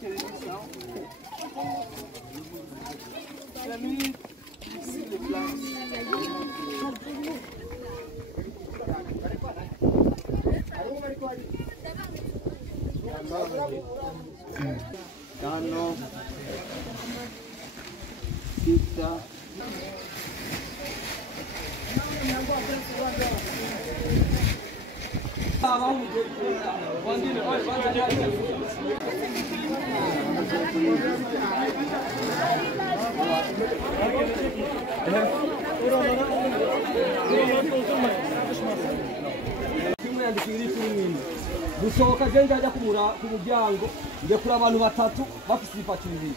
télévision. C'est lui ici les places. Tano, sita, gusohoka je njya kumura ku muryango nge kuri abantu batatu bafite ipaki bibiri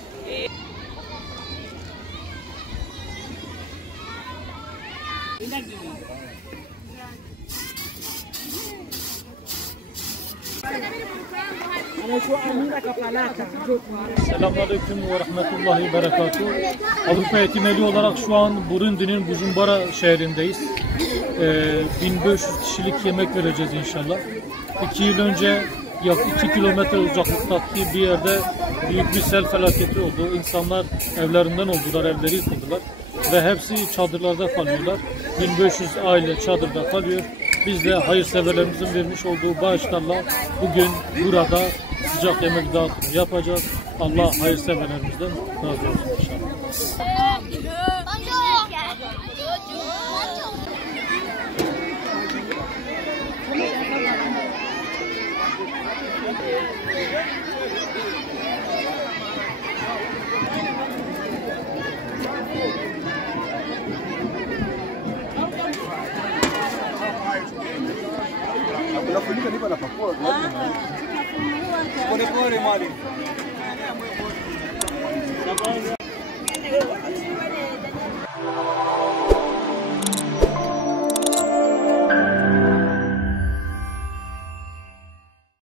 Selamünaleyküm ve rahmetullahi ve berekatuhu. Avrupa Etimeli olarak şu an Burundi'nin Bujumbura şehrindeyiz. 1500 kişilik yemek vereceğiz inşallah. 2 yıl önce 2 kilometre uzaklıktaki bir yerde büyük bir sel felaketi oldu. İnsanlar evlerinden oldular, evleri yıkıldılar. Ve hepsi çadırlarda kalıyorlar. 1500 aile çadırda kalıyor. Biz de hayırseverlerimizin vermiş olduğu bağışlarla bugün burada sıcak yemek dağıtımı yapacağız. Allah hayırseverlerimizden razı olsun inşallah. Unafunika nipa na pakua. Pole pole mwalimu.